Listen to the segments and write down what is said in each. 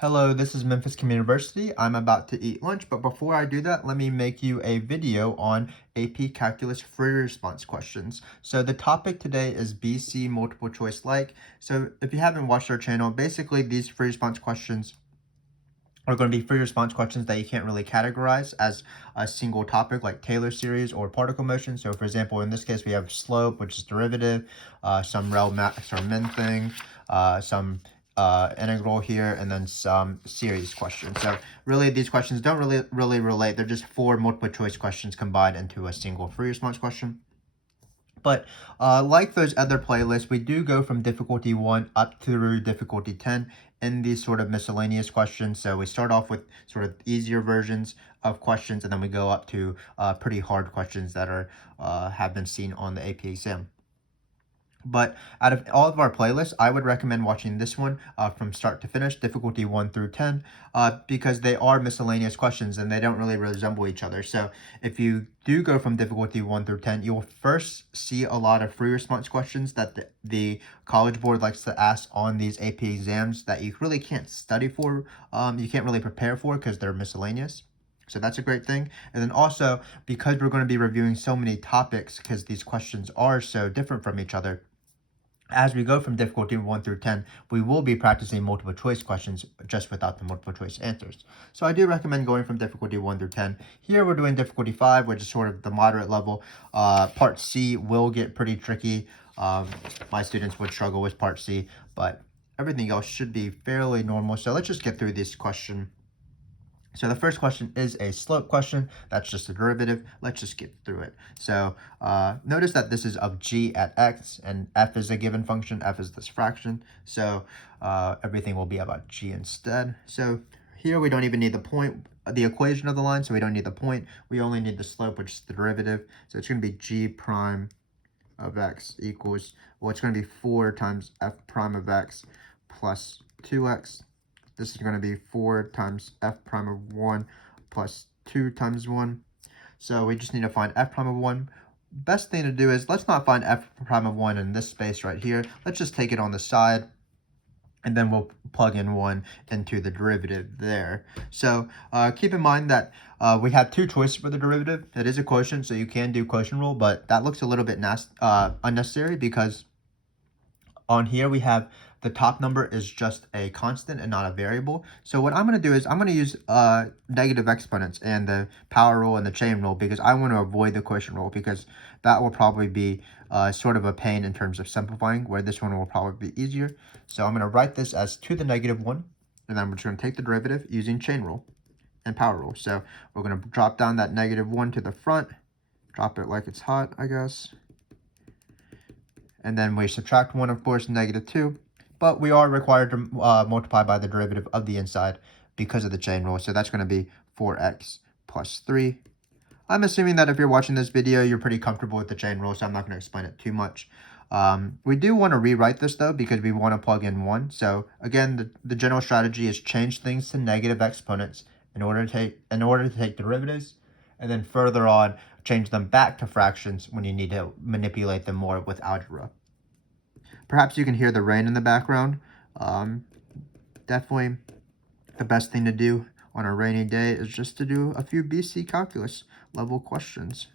Hello, this is Memphis Community University. I'm about to eat lunch, but before I do that, let me make you a video on AP Calculus free response questions. So the topic today is BC multiple choice like. So if you haven't watched our channel, basically these free response questions are going to be free response questions that you can't really categorize as a single topic like Taylor series or particle motion. So for example, in this case, we have slope, which is derivative, some rel max or min thing, some integral here, and then some series questions. So really these questions don't really relate. They're just four multiple choice questions combined into a single free response question. But like those other playlists, we do go from difficulty 1 up through difficulty 10 in these sort of miscellaneous questions. So we start off with sort of easier versions of questions, and then we go up to pretty hard questions that are have been seen on the AP exam. But out of all of our playlists, I would recommend watching this one from start to finish, difficulty 1 through 10, because they are miscellaneous questions and they don't really resemble each other. So if you do go from difficulty 1 through 10, you'll first see a lot of free response questions that the College Board likes to ask on these AP exams that you really can't study for, you can't really prepare for because they're miscellaneous. So that's a great thing. And then also, because we're going to be reviewing so many topics, because these questions are so different from each other, as we go from difficulty 1 through 10, we will be practicing multiple choice questions just without the multiple choice answers. So I do recommend going from difficulty 1 through 10. Here we're doing difficulty 5, which is sort of the moderate level. Part C will get pretty tricky. My students would struggle with part C, but everything else should be fairly normal. So let's just get through this question. So the first question is a slope question. That's just a derivative. Let's just get through it. So notice that this is of g at x, and f is a given function. F is this fraction. So everything will be about g instead. So here we don't even need the equation of the line, so we don't need the point. We only need the slope, which is the derivative. So it's going to be g prime of x equals, well, it's going to be 4 times f prime of x plus 2x. This is going to be 4 times f prime of 1 plus 2 times 1. So we just need to find f prime of 1. Best thing to do is, let's not find f prime of 1 in this space right here. Let's just take it on the side, and then we'll plug in 1 into the derivative there. So keep in mind that we have two choices for the derivative. It is a quotient, so you can do quotient rule, but that looks a little bit unnecessary, because on here we have the top number is just a constant and not a variable. So what I'm going to do is I'm going to use negative exponents and the power rule and the chain rule, because I want to avoid the quotient rule, because that will probably be sort of a pain in terms of simplifying, where this one will probably be easier. So I'm going to write this as to the negative 1, and then we're just going to take the derivative using chain rule and power rule. So we're going to drop down that negative 1 to the front, drop it like it's hot, I guess. And then we subtract 1, of course, negative 2. But we are required to multiply by the derivative of the inside because of the chain rule. So that's going to be 4x plus 3. I'm assuming that if you're watching this video, you're pretty comfortable with the chain rule, so I'm not going to explain it too much. We do want to rewrite this, though, because we want to plug in 1. So again, the general strategy is change things to negative exponents in order to take derivatives, and then further on, change them back to fractions when you need to manipulate them more with algebra. Perhaps you can hear the rain in the background. Definitely the best thing to do on a rainy day is just to do a few BC calculus level questions.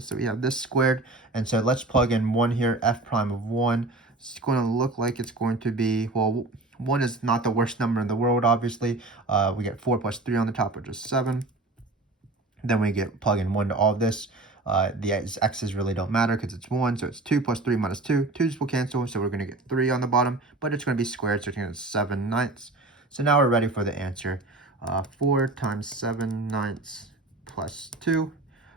So we have this squared, and so let's plug in 1 here, f prime of 1. It's going to look like it's going to be, well, 1 is not the worst number in the world, obviously. We get 4 plus 3 on the top, which is 7. Then we plug in 1 to all of this. The x's really don't matter because it's 1, so it's 2 plus 3 minus 2. 2's will cancel, so we're going to get 3 on the bottom, but it's going to be squared, so it's going to get 7/9. So now we're ready for the answer. 4 times 7/9 plus 2.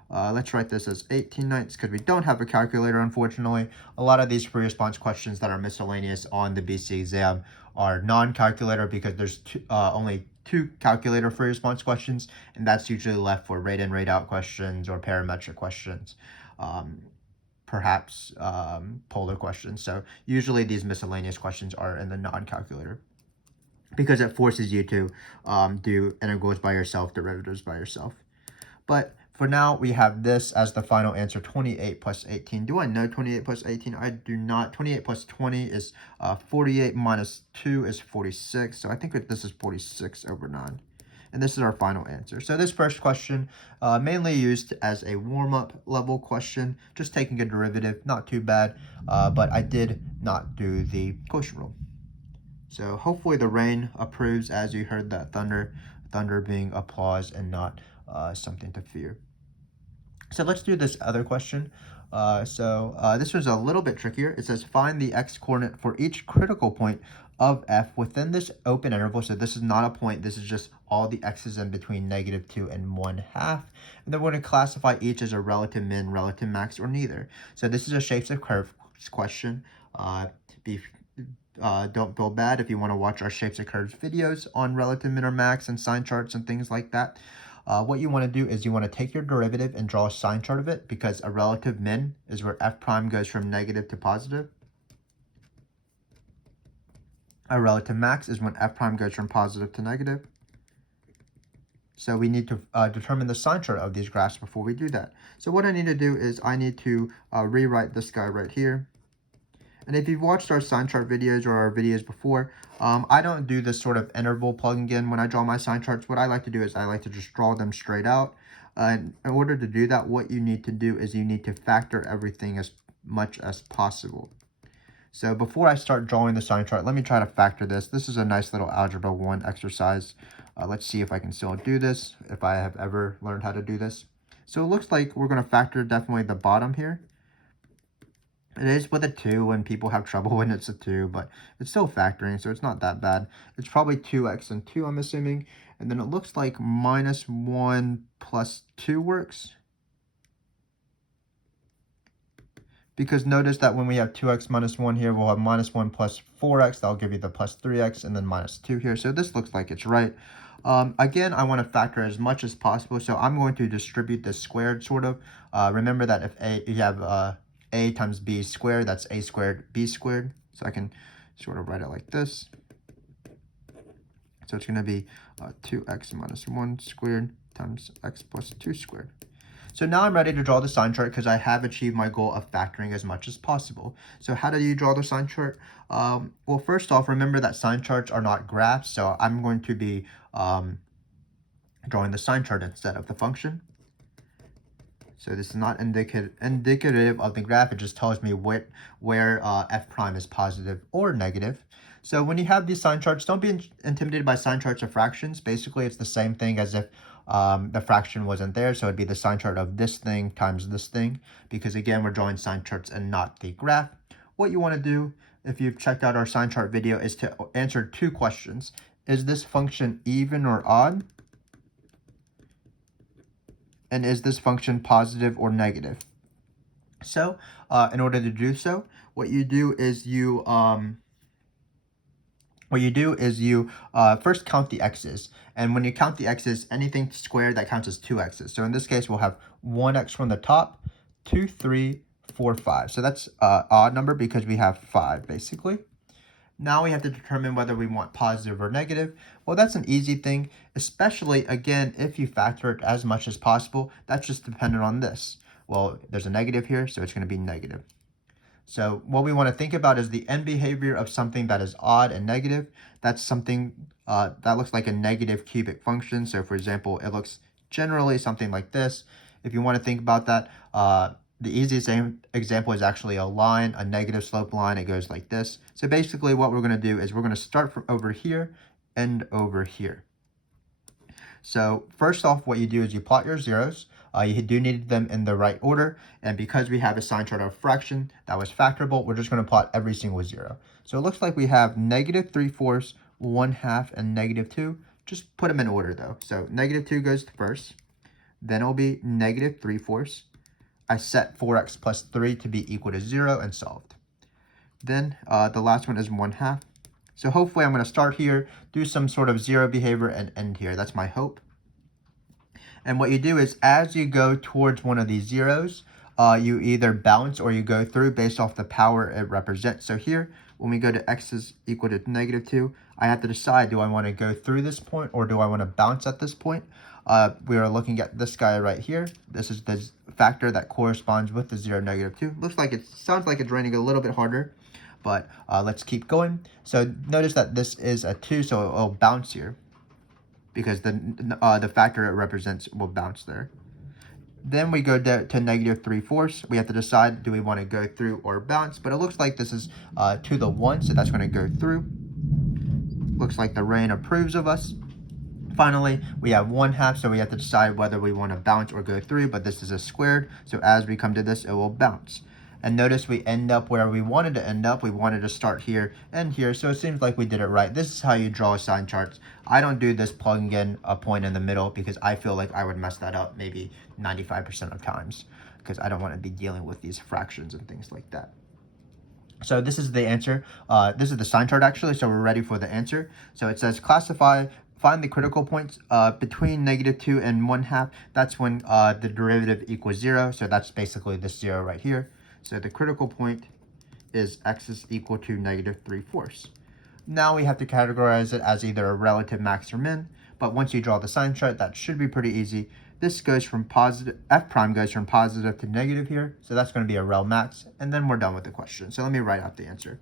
Let's write this as 18/9 because we don't have a calculator, unfortunately. A lot of these free response questions that are miscellaneous on the BC exam are non-calculator, because there's only 2 calculator free response questions, and that's usually left for rate in, rate out questions or parametric questions, perhaps polar questions. So usually these miscellaneous questions are in the non-calculator, because it forces you to do integrals by yourself, derivatives by yourself. But For now, we have this as the final answer, 28 plus 18. Do I know 28 plus 18? I do not. 28 plus 20 is 48 minus 2 is 46. So I think that this is 46 over 9. And this is our final answer. So this first question, mainly used as a warm-up level question, just taking a derivative, not too bad, but I did not do the quotient rule. So hopefully the rain approves, as you heard that thunder being applause and not something to fear. So let's do this other question. This one's a little bit trickier. It says find the x-coordinate for each critical point of f within this open interval. So this is not a point. This is just all the x's in between -2 and 1/2. And then we're going to classify each as a relative min, relative max, or neither. So this is a shapes of curves question. Don't feel bad if you want to watch our shapes of curves videos on relative min or max and sine charts and things like that. What you want to do is you want to take your derivative and draw a sine chart of it, because a relative min is where f prime goes from negative to positive. A relative max is when f prime goes from positive to negative. So we need to determine the sine chart of these graphs before we do that. So what I need to do is I need to rewrite this guy right here. And if you've watched our sine chart videos or our videos before, I don't do this sort of interval plugging in when I draw my sine charts. What I like to do is I like to just draw them straight out. In order to do that, what you need to do is you need to factor everything as much as possible. So before I start drawing the sine chart, let me try to factor this. This is a nice little Algebra 1 exercise. Let's see if I can still do this, if I have ever learned how to do this. So it looks like we're going to factor definitely the bottom here. It is with a 2 when people have trouble when it's a 2, but it's still factoring, so it's not that bad. It's probably 2x and 2, I'm assuming. And then it looks like -1 plus 2 works. Because notice that when we have 2x minus 1 here, we'll have -1 plus 4x. That'll give you the plus 3x, and then -2 here. So this looks like it's right. Again, I want to factor as much as possible, so I'm going to distribute this squared, sort of. Remember that if you have a times b squared, that's a squared, b squared. So I can sort of write it like this. So it's going to be 2x minus 1 squared times x plus 2 squared. So now I'm ready to draw the sine chart because I have achieved my goal of factoring as much as possible. So how do you draw the sine chart? Well, first off, remember that sine charts are not graphs. So I'm going to be drawing the sine chart instead of the function. So this is not indicative of the graph. It just tells me where f prime is positive or negative. So when you have these sine charts, don't be intimidated by sine charts of fractions. Basically, it's the same thing as if the fraction wasn't there. So it'd be the sine chart of this thing times this thing. Because again, we're drawing sine charts and not the graph. What you want to do, if you've checked out our sine chart video, is to answer 2 questions. Is this function even or odd? And is this function positive or negative? So in order to do so, what you do is you first count the x's. And when you count the x's, anything squared that counts as 2 x's. So in this case, we'll have 1x from the top, 2, 3, 4, 5. So that's an odd number because we have 5 basically. Now we have to determine whether we want positive or negative. Well, that's an easy thing, especially, again, if you factor it as much as possible. That's just dependent on this. Well, there's a negative here, so it's going to be negative. So what we want to think about is the end behavior of something that is odd and negative. That's something that looks like a negative cubic function. So, for example, it looks generally something like this. If you want to think about that, the easiest example is actually a line, a negative slope line. It goes like this. So basically what we're going to do is we're going to start from over here and over here. So first off, what you do is you plot your zeros. You do need them in the right order. And because we have a sine chart of fraction that was factorable, we're just going to plot every single zero. So it looks like we have -3/4, 1/2, and -2. Just put them in order though. So -2 goes first. Then it'll be -3/4. I set 4x plus 3 to be equal to 0 and solved. Then the last one is 1/2. So hopefully I'm going to start here, do some sort of zero behavior, and end here. That's my hope. And what you do is as you go towards one of these zeros, you either bounce or you go through based off the power it represents. So here, when we go to x is equal to -2, I have to decide, do I want to go through this point or do I want to bounce at this point? We are looking at this guy right here. This is the factor that corresponds with the 0, -2. Sounds like it's raining a little bit harder, but let's keep going. So notice that this is a 2, so it'll bounce here because the factor it represents will bounce there. Then we go to -3/4. We have to decide, do we want to go through or bounce? But it looks like this is to the 1, so that's going to go through. Looks like the rain approves of us. Finally, we have 1/2, so we have to decide whether we want to bounce or go through, but this is a squared, so as we come to this, it will bounce. And notice we end up where we wanted to end up. We wanted to start here and here, so it seems like we did it right. This is how you draw sine charts. I don't do this plugging in a point in the middle because I feel like I would mess that up maybe 95% of times because I don't want to be dealing with these fractions and things like that. So this is the answer. This is the sine chart actually, so we're ready for the answer. So it says find the critical points between -2 and 1/2. That's when the derivative equals 0. So that's basically this 0 right here. So the critical point is x is equal to -3/4. Now we have to categorize it as either a relative max or min. But once you draw the sine chart, that should be pretty easy. This goes from positive, f prime goes from positive to negative here. So that's going to be a rel max. And then we're done with the question. So let me write out the answer.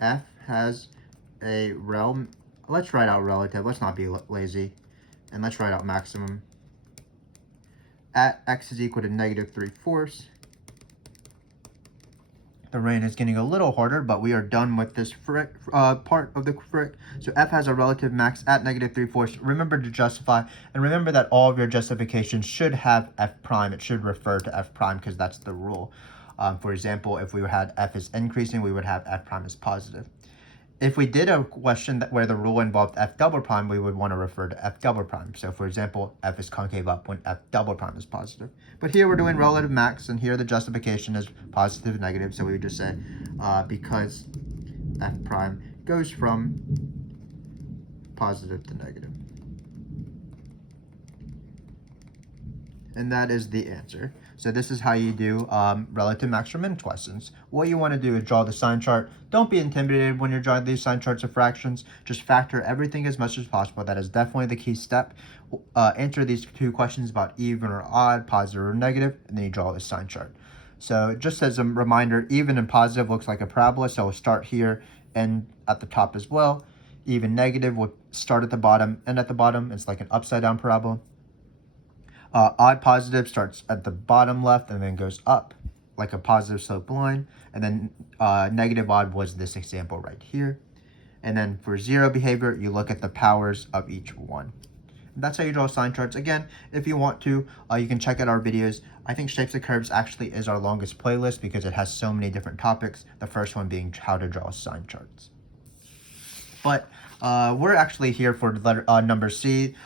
F has a rel, let's write out relative. Let's not be lazy. And let's write out maximum. At x is equal to -3/4. The rain is getting a little harder, but we are done with this part of the frick. So f has a relative max at -3/4. Remember to justify, and remember that all of your justifications should have f prime. It should refer to f prime because that's the rule. For example, if we had f is increasing, we would have f prime is positive. If we did a question where the rule involved f double prime, we would want to refer to f double prime. So for example, f is concave up when f double prime is positive. But here we're doing relative max, and here the justification is positive, negative. So we would just say because f prime goes from positive to negative. And that is the answer. So this is how you do relative max or min questions. What you want to do is draw the sine chart. Don't be intimidated when you're drawing these sine charts of fractions. Just factor everything as much as possible. That is definitely the key step. Answer these 2 questions about even or odd, positive or negative, and then you draw the sine chart. So just as a reminder, even and positive looks like a parabola, so we'll start here and at the top as well. Even negative would start at the bottom and at the bottom. It's like an upside down parabola. Odd positive starts at the bottom left and then goes up like a positive slope line. And then negative odd was this example right here. And then for 0 behavior, you look at the powers of each one. And that's how you draw sine charts. Again, if you want to, you can check out our videos. I think Shapes of Curves actually is our longest playlist because it has so many different topics. The first one being how to draw sine charts. But we're actually here for number C.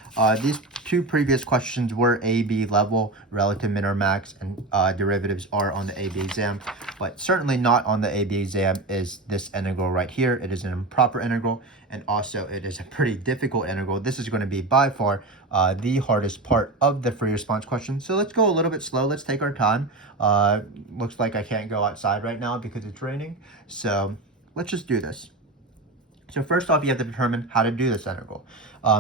These 2 previous questions were AB level, relative min or max, and derivatives are on the AB exam. But certainly not on the AB exam is this integral right here. It is an improper integral, and also it is a pretty difficult integral. This is going to be by far the hardest part of the free response question. So let's go a little bit slow. Let's take our time. Looks like I can't go outside right now because it's raining. So let's just do this. So first off, you have to determine how to do this integral.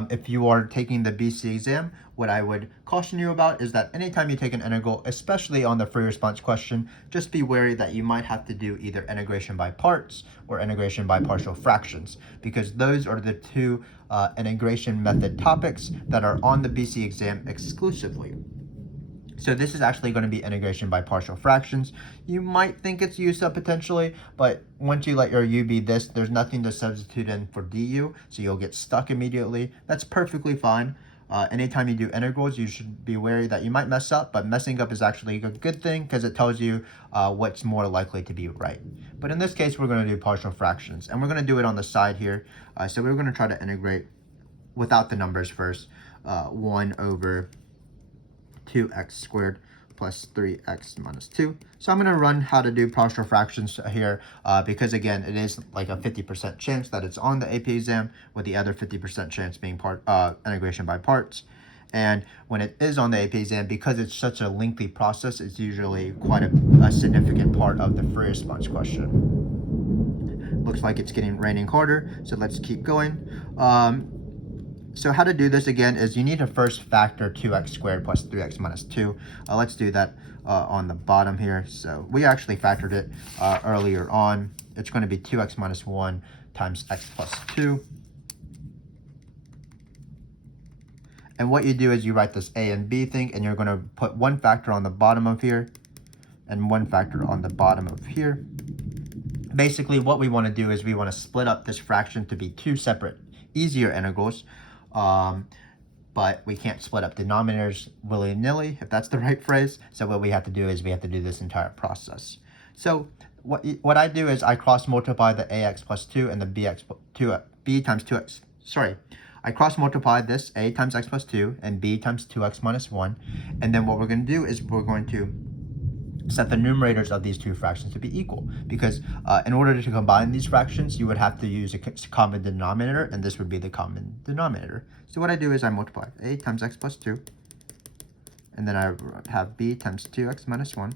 If you are taking the BC exam, what I would caution you about is that anytime you take an integral, especially on the free response question, just be wary that you might have to do either integration by parts or integration by partial fractions, because those are the 2 integration method topics that are on the BC exam exclusively. So this is actually going to be integration by partial fractions. You might think it's u sub potentially, but once you let your u be this, there's nothing to substitute in for du, so you'll get stuck immediately. That's perfectly fine. Anytime you do integrals, you should be wary that you might mess up, but messing up is actually a good thing because it tells you what's more likely to be right. But in this case, we're going to do partial fractions, and we're going to do it on the side here. So we're going to try to integrate without the numbers first. 1 over 2x squared plus 3x minus 2. So I'm going to run how to do partial fractions here because, again, it is like a 50% chance that it's on the AP exam, with the other 50% chance being integration by parts. And when it is on the AP exam, because it's such a lengthy process, it's usually quite a significant part of the free response question. Looks like it's raining harder, so let's keep going. So how to do this again is you need to first factor 2x squared plus 3x minus 2. Let's do that on the bottom here. So we actually factored it earlier on. It's going to be 2x minus 1 times x plus 2. And what you do is you write this a and b thing, and you're going to put one factor on the bottom of here and one factor on the bottom of here. Basically, what we want to do is we want to split up this fraction to be two separate, easier integrals. But we can't split up denominators willy-nilly, if that's the right phrase. So what we have to do is we have to do this entire process. So what I do is I cross multiply the ax plus 2 and the b times 2x. Sorry, I cross multiply this a times x plus 2 and b times 2x minus 1. And then what we're going to do is we're going to set the numerators of these two fractions to be equal, because in order to combine these fractions, you would have to use a common denominator, and this would be the common denominator. So what I do is I multiply a times x plus 2, and then I have b times 2x minus 1,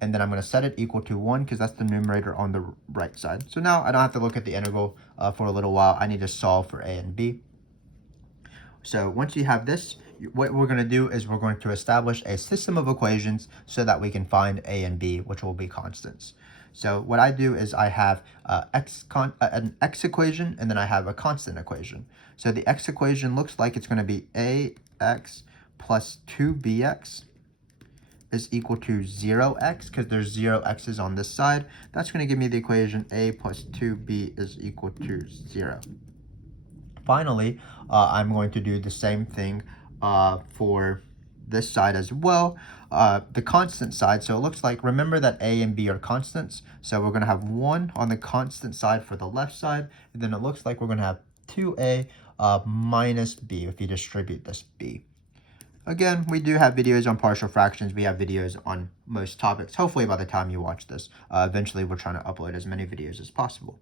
and then I'm going to set it equal to 1 because that's the numerator on the right side. So now I don't have to look at the integral for a little while. I need to solve for a and b. So once you have this, what we're going to do is we're going to establish a system of equations so that we can find a and b, which will be constants. So what I do is I have an x equation, and then I have a constant equation. So the x equation looks like it's going to be ax plus 2bx is equal to 0x, because there's 0 x's on this side. That's going to give me the equation a plus 2b is equal to 0. Finally, I'm going to do the same thing for this side as well, the constant side. So it looks like, remember that a and b are constants, so we're going to have 1 on the constant side for the left side, and then it looks like we're going to have 2a minus b if you distribute this b. Again, we do have videos on partial fractions. We have videos on most topics. Hopefully by the time you watch this, eventually we're trying to upload as many videos as possible.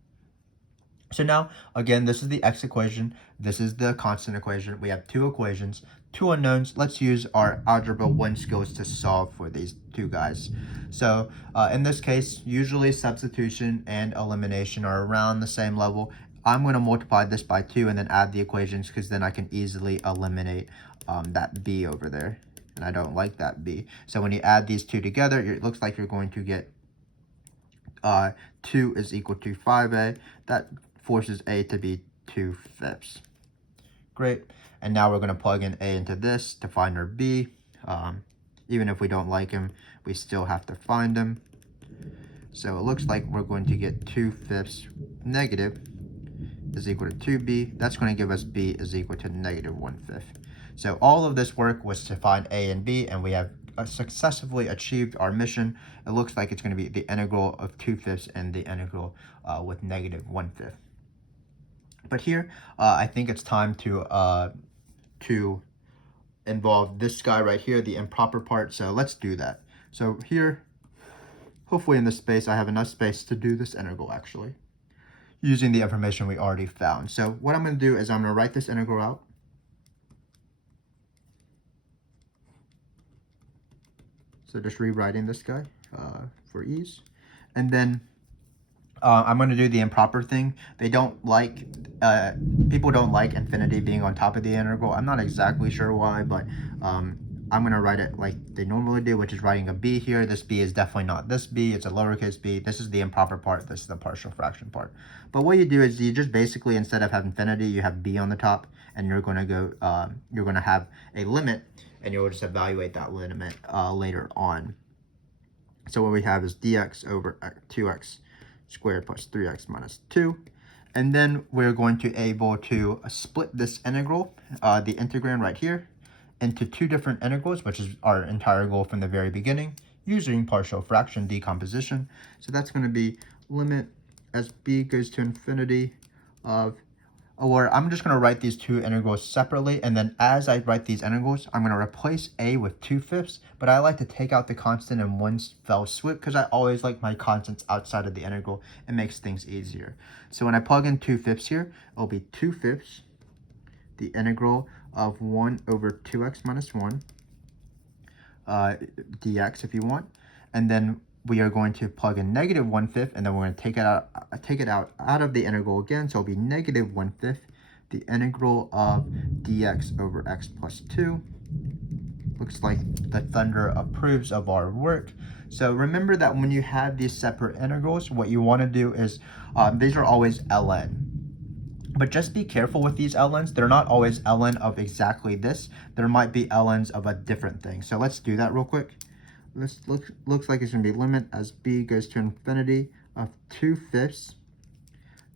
So now, again, this is the x equation. This is the constant equation. We have two equations, two unknowns. Let's use our Algebra 1 skills to solve for these two guys. So in this case, usually substitution and elimination are around the same level. I'm going to multiply this by 2 and then add the equations, because then I can easily eliminate that b over there. And I don't like that b. So when you add these two together, it looks like you're going to get 2 is equal to 5a. That forces a to be 2/5. Great. And now we're going to plug in a into this to find our b. Even if we don't like him, we still have to find him. So it looks like we're going to get 2/5 negative is equal to 2b. That's going to give us b is equal to negative 1/5. So all of this work was to find a and b, and we have successfully achieved our mission. It looks like it's going to be the integral of 2/5 and the integral with negative 1/5. But here, I think it's time to involve this guy right here, the improper part. So let's do that. So here, hopefully in this space, I have enough space to do this integral actually, using the information we already found. So what I'm going to do is I'm going to write this integral out. So just rewriting this guy for ease. And then I'm going to do the improper thing. They don't like, people don't like infinity being on top of the integral. I'm not exactly sure why, but I'm going to write it like they normally do, which is writing a b here. This b is definitely not this b. It's a lowercase b. This is the improper part. This is the partial fraction part. But what you do is you just basically, instead of having infinity, you have b on the top, and you're going to go, you're going to have a limit, and you'll just evaluate that limit later on. So what we have is dx over 2x squared plus 3x minus 2. And then we're going to able to split this integral, the integrand right here, into two different integrals, which is our entire goal from the very beginning, using partial fraction decomposition. So that's going to be limit as b goes to infinity of, or I'm just going to write these two integrals separately, and then as I write these integrals, I'm going to replace a with 2/5, but I like to take out the constant in one fell swoop because I always like my constants outside of the integral. It makes things easier. So when I plug in 2/5 here, it'll be 2/5, the integral of 1 over 2x minus 1, dx if you want, and then we are going to plug in negative 1/5, and then we're going to take it out of the integral again, so it'll be negative 1/5 the integral of dx over x plus 2. Looks like the thunder approves of our work. So remember that when you have these separate integrals, what you want to do is, these are always ln. But just be careful with these ln's. They're not always ln of exactly this. There might be ln's of a different thing. So let's do that real quick. This looks like it's going to be limit as b goes to infinity of 2/5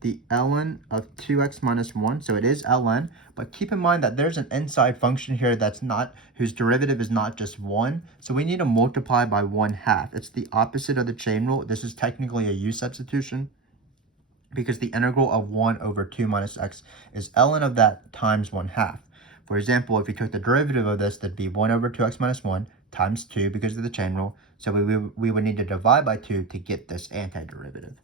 the ln of 2x minus 1. So it is ln, but keep in mind that there's an inside function here that's not, whose derivative is not just 1. So we need to multiply by 1/2. It's the opposite of the chain rule. This is technically a u substitution, because the integral of 1 over 2 minus x is ln of that times 1/2. For example, if you took the derivative of this, that'd be 1 over 2x minus 1 times 2 because of the chain rule. So we would need to divide by 2 to get this antiderivative.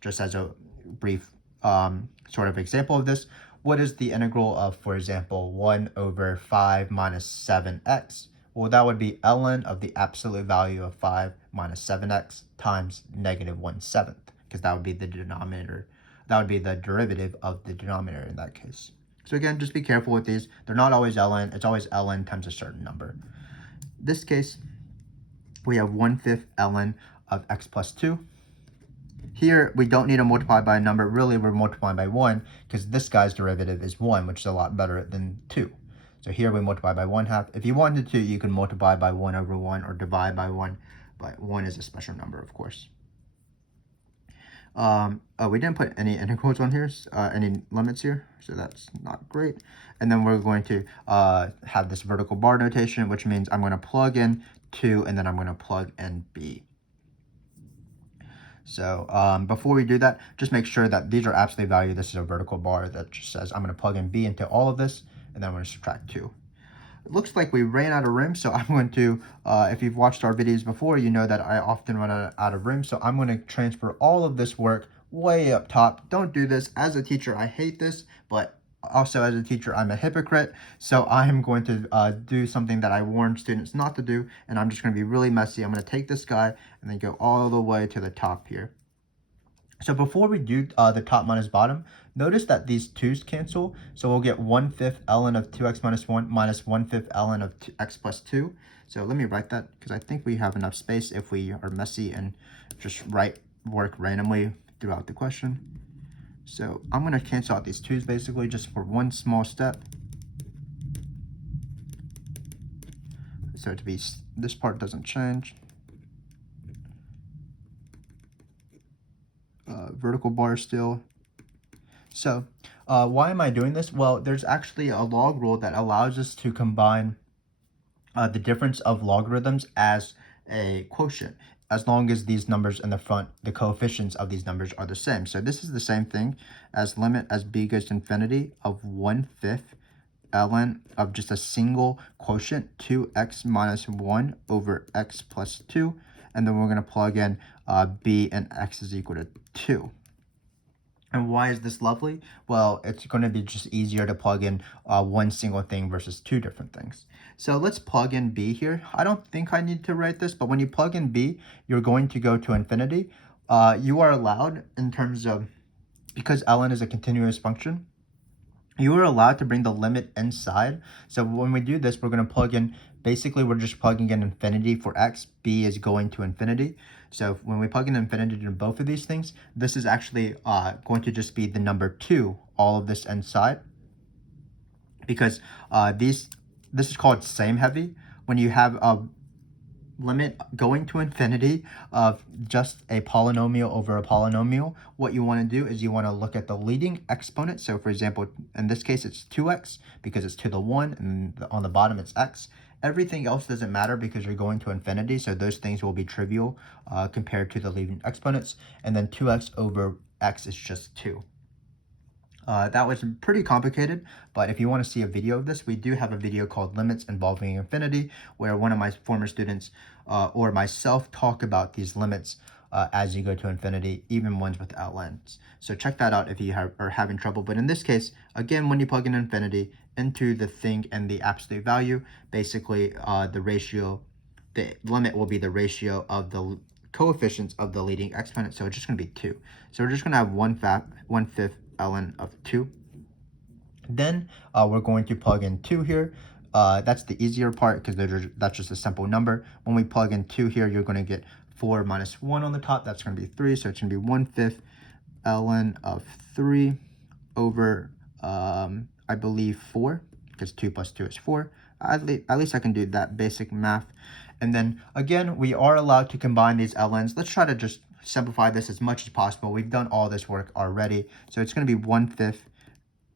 Just as a brief sort of example of this, what is the integral of, for example, 1 over 5 minus 7x? Well, that would be ln of the absolute value of 5 minus 7x times negative 1/7, because that would be the denominator. That would be the derivative of the denominator in that case. So again, just be careful with these. They're not always ln. It's always ln times a certain number. In this case, we have 1/5 ln of x plus 2. Here, we don't need to multiply by a number. Really, we're multiplying by 1 because this guy's derivative is 1, which is a lot better than 2. So here we multiply by 1/2. If you wanted to, you can multiply by 1 over 1 or divide by 1, but 1 is a special number, of course. We didn't put any integrals on here, any limits here, so that's not great. And then we're going to have this vertical bar notation, which means I'm going to plug in 2, and then I'm going to plug in b. So before we do that, just make sure that these are absolute value. This is a vertical bar that just says I'm going to plug in b into all of this, and then I'm going to subtract 2. It looks like we ran out of room, so I'm going to, if you've watched our videos before, you know that I often run out of room, so I'm going to transfer all of this work way up top. Don't do this. As a teacher, I hate this, but also as a teacher, I'm a hypocrite, so I'm going to do something that I warn students not to do, and I'm just going to be really messy. I'm going to take this guy and then go all the way to the top here. So before we do the top minus bottom, notice that these 2's cancel, so we'll get 1/5 ln of 2x minus 1 minus 1/5 ln of x plus 2. So let me write that, because I think we have enough space if we are messy and just write work randomly throughout the question. So I'm going to cancel out these 2's basically just for one small step. So to be, this part doesn't change. Vertical bar still. So why am I doing this? Well, there's actually a log rule that allows us to combine the difference of logarithms as a quotient, as long as these numbers in the front, the coefficients of these numbers are the same. So this is the same thing as limit as b goes to infinity of 1/5 ln of just a single quotient, 2x minus 1 over x plus 2. And then we're going to plug in b and x is equal to 2. And why is this lovely? Well, it's going to be just easier to plug in one single thing versus 2 different things. So let's plug in b here. I don't think I need to write this, but when you plug in b, you're going to go to infinity. You are allowed, in terms of, because ln is a continuous function, you are allowed to bring the limit inside. So when we do this, we're going to plug in, basically we're just plugging in infinity for x. B is going to infinity. So when we plug in infinity to both of these things, this is actually going to just be the number 2, all of this inside. Because this is called same heavy. When you have a limit going to infinity of just a polynomial over a polynomial, what you want to do is you want to look at the leading exponent. So for example, in this case, it's 2x because it's to the 1, and on the bottom it's x. Everything else doesn't matter because you're going to infinity, so those things will be trivial compared to the leading exponents. And then 2x over x is just 2. That was pretty complicated, but if you want to see a video of this, we do have a video called Limits Involving Infinity, where one of my former students or myself talk about these limits as you go to infinity, even ones with ln's. So check that out if you are having trouble. But in this case, again, when you plug in infinity into the thing and the absolute value, basically the limit will be the ratio of the coefficients of the leading exponent. So it's just going to be 2. So we're just going to have 1/5 ln of 2. Then we're going to plug in 2 here. That's the easier part because that's just a simple number. When we plug in 2 here, you're going to get 4 minus 1 on the top. That's going to be 3. So it's going to be 1/5 ln of 3 over, I believe, 4, because 2 plus 2 is 4. At least I can do that basic math. And then, again, we are allowed to combine these ln's. Let's try to just simplify this as much as possible. We've done all this work already. So it's going to be 1/5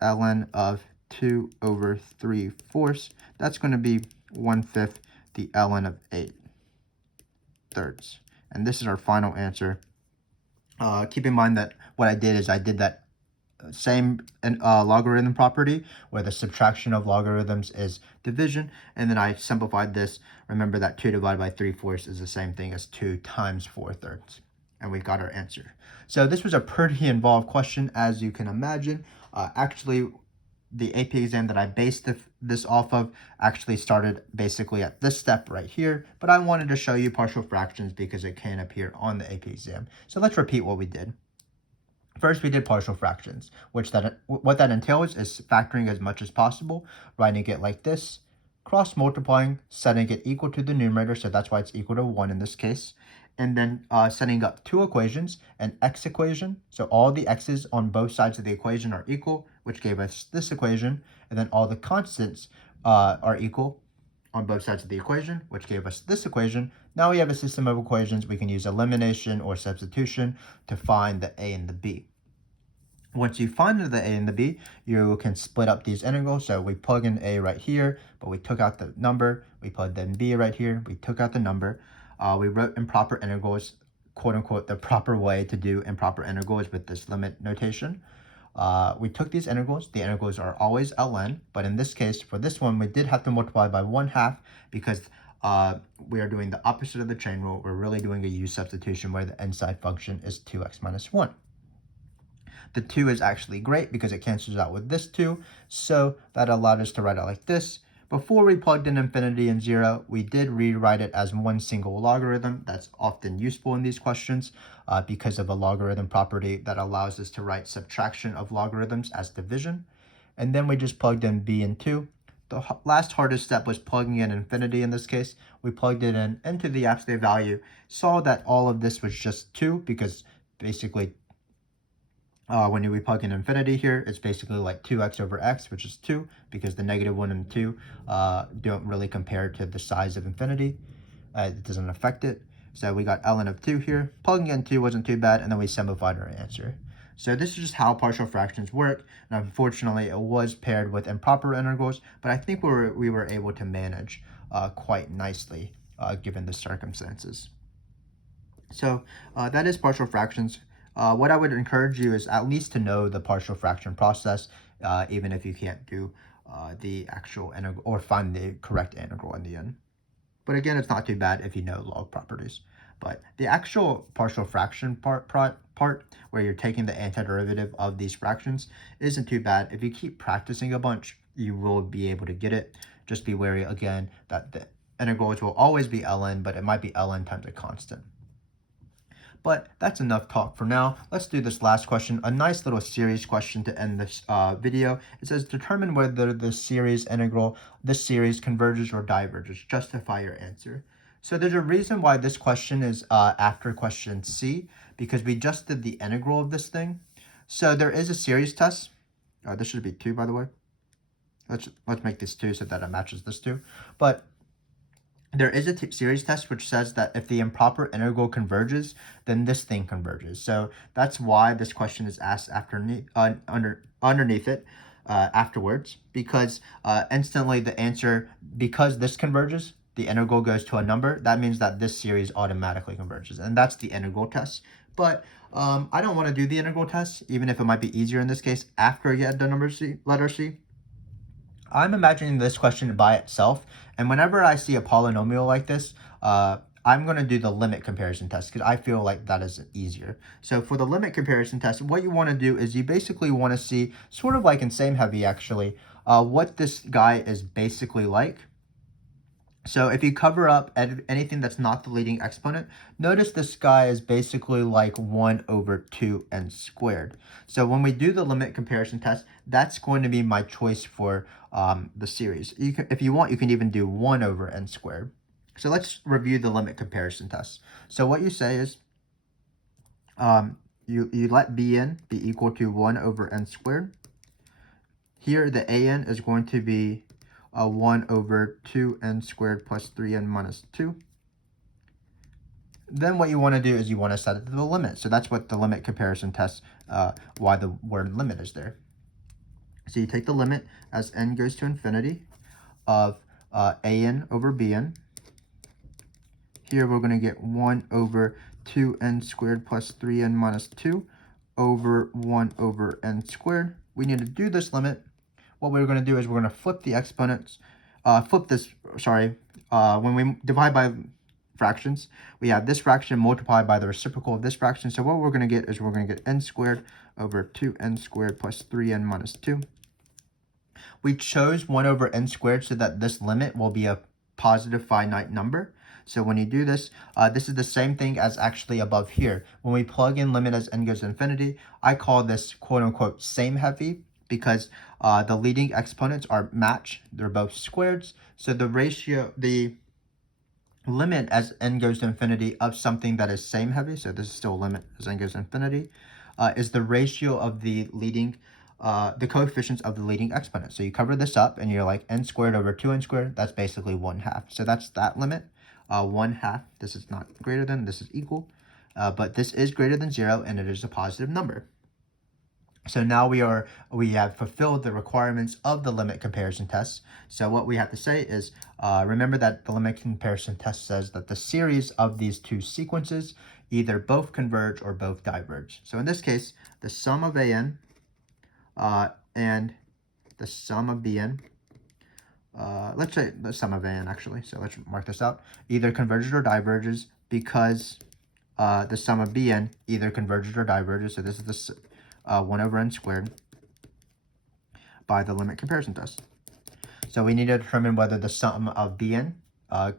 ln of 2 over 3/4. That's going to be 1/5 the ln of 8/3. And this is our final answer. Keep in mind that what I did is I did that same logarithm property where the subtraction of logarithms is division, and then I simplified this. Remember that 2 divided by 3/4 is the same thing as 2 times 4/3, and we got our answer. So this was a pretty involved question, as you can imagine. Actually, the AP exam that I based this off of actually started basically at this step right here, but I wanted to show you partial fractions because it can appear on the AP exam. So let's repeat what we did. First, we did partial fractions, what that entails is factoring as much as possible, writing it like this, cross multiplying, setting it equal to the numerator, so that's why it's equal to 1 in this case, and then setting up 2 equations, an x equation, so all the x's on both sides of the equation are equal, which gave us this equation, and then all the constants are equal on both sides of the equation, which gave us this equation. Now we have a system of equations. We can use elimination or substitution to find the a and the b. Once you find the a and the b, you can split up these integrals. So we plug in a right here, but we took out the number. We plugged in b right here. We took out the number. We wrote improper integrals, quote unquote, the proper way to do improper integrals with this limit notation. We took these integrals. The integrals are always ln, but in this case, for this one, we did have to multiply by 1/2 because we are doing the opposite of the chain rule. We're really doing a u substitution where the inside function is 2x minus 1. The 2 is actually great because it cancels out with this 2, so that allowed us to write it like this. Before we plugged in infinity and 0, we did rewrite it as one single logarithm. That's often useful in these questions because of a logarithm property that allows us to write subtraction of logarithms as division. And then we just plugged in b and 2. The last hardest step was plugging in infinity in this case. We plugged it in into the absolute value, saw that all of this was just 2 because basically when we plug in infinity here, it's basically like 2x over x, which is 2, because the -1 and 2 don't really compare to the size of infinity. It doesn't affect it. So we got ln of 2 here. Plugging in 2 wasn't too bad, and then we simplified our answer. So this is just how partial fractions work, and unfortunately it was paired with improper integrals, but I think we were able to manage quite nicely given the circumstances. So that is partial fractions. What I would encourage you is at least to know the partial fraction process, even if you can't do the actual integral or find the correct integral in the end. But again, it's not too bad if you know log properties. But the actual partial fraction part where you're taking the antiderivative of these fractions isn't too bad. If you keep practicing a bunch, you will be able to get it. Just be wary again that the integrals will always be ln, but it might be ln times a constant. But that's enough talk for now. Let's do this last question, a nice little series question to end this video. It says, determine whether the series integral, this series converges or diverges. Justify your answer. So there's a reason why this question is after question C, because we just did the integral of this thing. So there is a series test. This should be 2, by the way. Let's make this 2 so that it matches this 2. But there is a series test which says that if the improper integral converges, then this thing converges. So that's why this question is asked underneath it afterwards, because instantly the answer, because this converges, the integral goes to a number. That means that this series automatically converges, and that's the integral test. But I don't want to do the integral test, even if it might be easier in this case after you get the letter C. I'm imagining this question by itself, and whenever I see a polynomial like this, I'm going to do the limit comparison test because I feel like that is easier. So for the limit comparison test, what you want to do is you basically want to see, sort of like in same heavy actually, what this guy is basically like. So if you cover up anything that's not the leading exponent, notice this guy is basically like 1 over 2n squared. So when we do the limit comparison test, that's going to be my choice for the series. If you want, you can even do 1 over n squared. So let's review the limit comparison test. So what you say is you let bn be equal to 1 over n squared. Here the an is going to be 1 over 2n squared plus 3n minus 2. Then what you want to do is you want to set it to the limit. So that's what the limit comparison test, why the word limit is there. So you take the limit as n goes to infinity of an over bn. Here we're going to get 1 over 2n squared plus 3n minus 2 over 1 over n squared. We need to do this limit. What we're going to do is we're going to flip the exponents, when we divide by fractions, we have this fraction multiplied by the reciprocal of this fraction. So what we're going to get is we're going to get n squared over 2n squared plus 3n minus 2. We chose 1 over n squared so that this limit will be a positive finite number. So when you do this, this is the same thing as actually above here. When we plug in limit as n goes to infinity, I call this quote-unquote same heavy, because the leading exponents are matched. They're both squareds. So the limit as n goes to infinity of something that is same heavy, so this is still a limit as n goes to infinity, is the ratio of the coefficients of the leading exponent. So you cover this up and you're like n squared over 2n squared, that's basically 1/2. So that's that limit, 1/2. This is not greater than, this is equal, but this is greater than 0 and it is a positive number. So now we have fulfilled the requirements of the limit comparison test. So what we have to say is, remember that the limit comparison test says that the series of these two sequences either both converge or both diverge. So in this case, the sum of an and the sum of bn, let's say the sum of an actually, so let's mark this out, either converges or diverges, because the sum of bn either converges or diverges. So this is the 1 over n squared by the limit comparison test. So we need to determine whether the sum of bn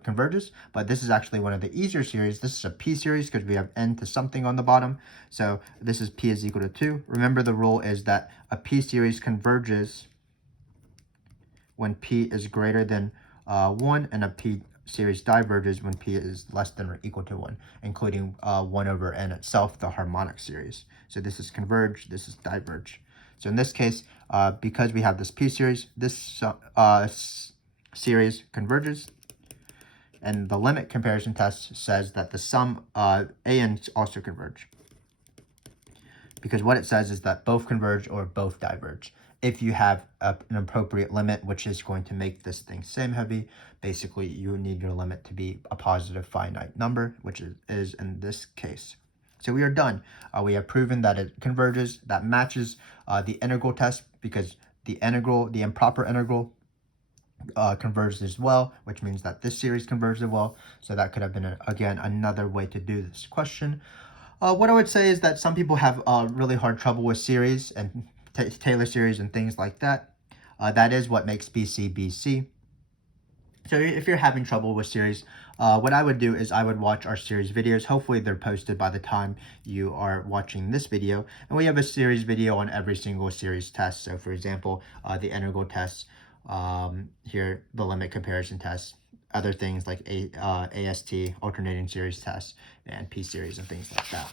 converges, but this is actually one of the easier series. This is a p series because we have n to something on the bottom. So this is p is equal to 2. Remember, the rule is that a p series converges when p is greater than 1, and a p series diverges when p is less than or equal to 1, including 1 over n itself, the harmonic series. So this is converge, this is diverge. So in this case, because we have this p series, this series converges, and the limit comparison test says that the sum an's also converge, because what it says is that both converge or both diverge. If you have an appropriate limit, which is going to make this thing same heavy, basically you need your limit to be a positive finite number, which is in this case. So we are done. We have proven that it converges. That matches the integral test, because the improper integral converges as well, which means that this series converges as well. So that could have been, again, another way to do this question. What I would say is that some people have really hard trouble with series and Taylor series and things like that. That is what makes BC BC. So if you're having trouble with series, what I would do is I would watch our series videos. Hopefully they're posted by the time you are watching this video. And we have a series video on every single series test. So for example, the integral test, here, the limit comparison test, other things like AST, alternating series tests, and P series and things like that.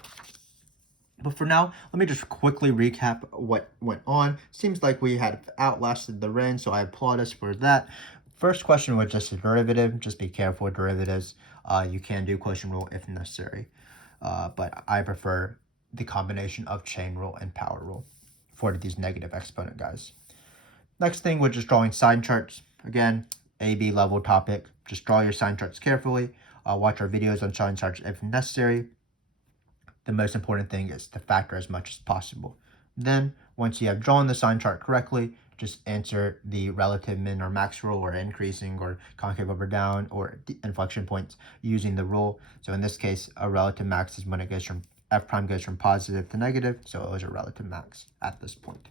But for now, let me just quickly recap what went on. Seems like we had outlasted the rain, so I applaud us for that. First question was just a derivative. Just be careful with derivatives. You can do quotient rule if necessary, but I prefer the combination of chain rule and power rule for these negative exponent guys. Next thing, we're just drawing sine charts. Again, AB level topic. Just draw your sine charts carefully. Watch our videos on sine charts if necessary. The most important thing is to factor as much as possible. Then, once you have drawn the sine chart correctly, just answer the relative min or max rule, or increasing or concave over down, or inflection points using the rule. So in this case, a relative max is when it goes from f prime goes from positive to negative, so it was a relative max at this point.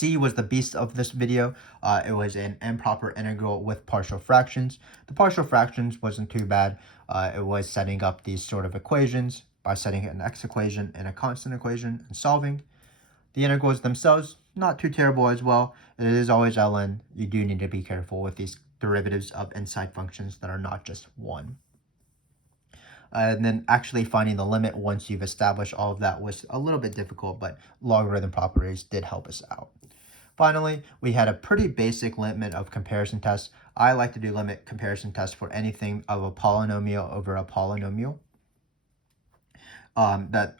C was the beast of this video. It was an improper integral with partial fractions. The partial fractions wasn't too bad. It was setting up these sort of equations by setting an x equation and a constant equation and solving. The integrals themselves, not too terrible as well. It is always ln. You do need to be careful with these derivatives of inside functions that are not just 1. And then actually finding the limit once you've established all of that was a little bit difficult, but logarithm properties did help us out. Finally, we had a pretty basic limit of comparison tests. I like to do limit comparison tests for anything of a polynomial over a polynomial that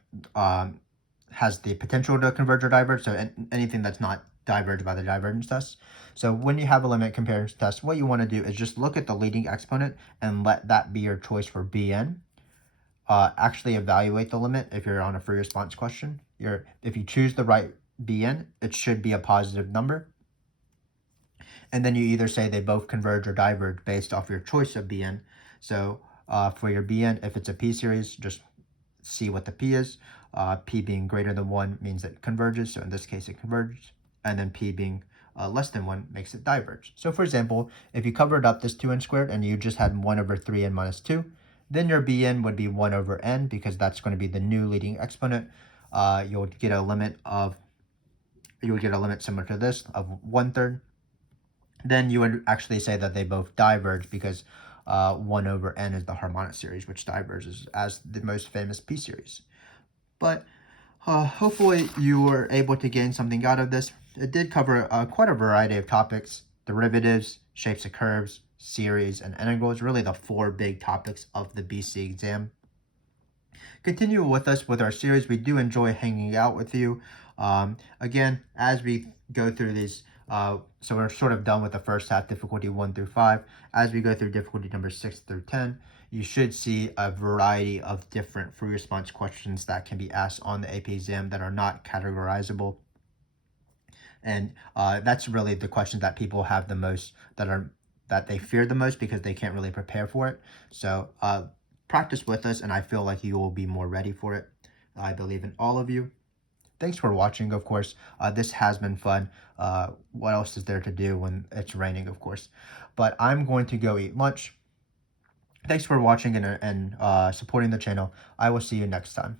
has the potential to converge or diverge, so anything that's not diverged by the divergence test. So when you have a limit comparison test, what you want to do is just look at the leading exponent and let that be your choice for Bn. Actually evaluate the limit if you're on a free response question. If you choose the right Bn, it should be a positive number. And then you either say they both converge or diverge based off your choice of Bn. So for your Bn, if it's a p-series, just see what the p is. P being greater than 1 means that it converges, so in this case it converges. And then p being less than 1 makes it diverge. So for example, if you covered up this 2n squared and you just had 1 over 3n minus 2, then your Bn would be 1 over n, because that's going to be the new leading exponent. You'll get a limit similar to this of 1/3. Then you would actually say that they both diverge, because 1 over n is the harmonic series, which diverges as the most famous p-series. But hopefully you were able to gain something out of this. It did cover quite a variety of topics: derivatives, shapes of curves, series, and integrals, really the 4 big topics of the BC exam. Continue with us with our series. We do enjoy hanging out with you. Again, as we go through these, so we're sort of done with the first half, difficulty 1 through 5. As we go through difficulty number 6 through 10, you should see a variety of different free response questions that can be asked on the AP exam that are not categorizable. And that's really the questions that people have the most, that they fear the most, because they can't really prepare for it. So practice with us, and I feel like you will be more ready for it. I believe in all of you. Thanks for watching, of course. This has been fun. What else is there to do when it's raining, of course? But I'm going to go eat lunch. Thanks for watching and supporting the channel. I will see you next time.